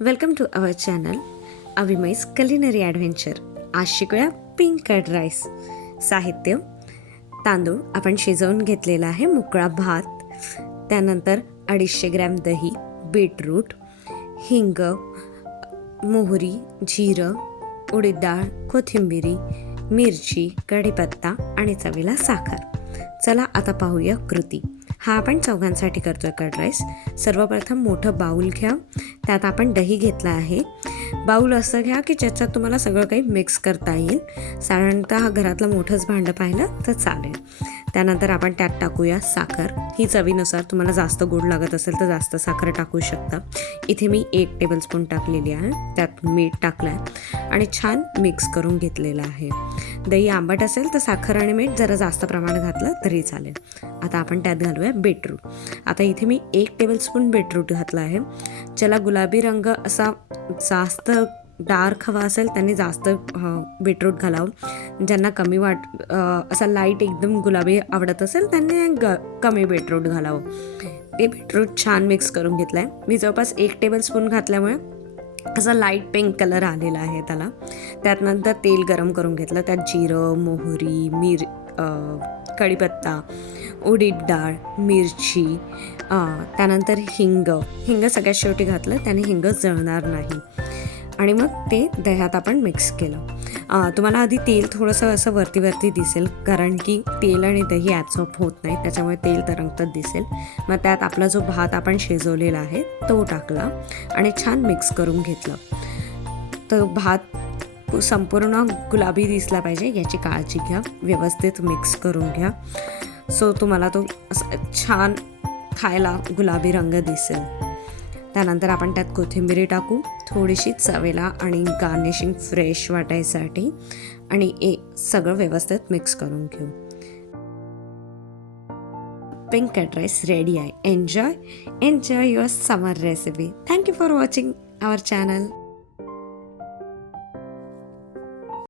Welcome to our channel अविमय's culinary adventure. आज शिकूया पिंक कर्ड राईस. साहित्य: तांदूळ आपण शिजवून घेतलेला आहे, मोकळा भात, त्यानंतर 250 ग्रॅम दही, बीटरूट, हिंग, मोहरी, जिरं, उडीद डाळ, कोथिंबिरी, मिरची, कढीपत्ता आणि चवीला साखर. चला आता पाहूया कृती. हा आपण चौघांसाठी करतोय कर्ड राईस. सर्वप्रथम मोठं बाऊल घ्या, त्यात आपण दही घेतला आहे. बाऊल असं घ्या की ज्याच्यात तुम्हाला सगळं काही मिक्स करता येईल. साधारणतः घरातलं मोठंच भांडं पाहिलं तर चालेल. त्यानंतर आपण त्यात टाकूया साखर. ही चवीनुसार, तुम्हाला जास्त गोड लागत असेल तर जास्त साखर टाकू शकता. इथे मी 1 टेबलस्पून टाकलेली आहे. त्यात मीठ टाकलं आहे आणि छान मिक्स करून घेतलेलं आहे. दही आंबट असेल तर साखर आणि मीठ जरा जास्त प्रमाणात घातलं तरी चालेल. आता आपण त्यात घालूया बीटरूट. आता इथे मी 1 टेबलस्पून बीटरूट घातला आहे. ज्याला गुलाबी रंग असा जास्त डार्क हवा असेल त्यांनी जास्त बीटरूट घालावं. ज्यांना कमी असा लाईट एकदम गुलाबी आवडत असेल त्यांनी कमी बीटरूट घालावं. ते बीटरूट छान मिक्स करून घेतलं आहे. मी जवळपास 1 टेबलस्पून घातल्यामुळे असा लाईट पिंक कलर आलेला आहे त्याला. त्यात नंतर तेल गरम करून घेतलं. त्यात जिरं, मोहरी, कढीपत्ता, उडीद डाळ, मिरची, त्यानंतर हिंग सगळ्यात शेवटी घातलं. त्याने हिंग जळणार नाही. आणि मग ते दह्यात आपण मिक्स केलं. तुम्हाला आधी तेल थोडंसं असं वरती दिसेल, कारण की तेल आणि दही ॲब्सॉर्ब होत नाही, त्याच्यामुळे तेल तरंगतच दिसेल. मग त्यात आपला जो भात आपण शिजवलेला आहे तो टाकला आणि छान मिक्स करून घेतलं. तर भात संपूर्ण गुलाबी दिसला पाहिजे याची काळजी घ्या. व्यवस्थित मिक्स करून घ्या. सो तुम्हाला तो असं छान खायला गुलाबी रंग दिसेल. त्यानंतर आपण त्यात कोथिंबिरी टाकू, थोडीशी चवेला आणि गार्निशिंग फ्रेश वाटायसाठी, आणि सगळं व्यवस्थित मिक्स करून घेऊ. पिंक कर्ड राईस रेडी आहे. Enjoy your summer recipe. Thank you for watching our channel.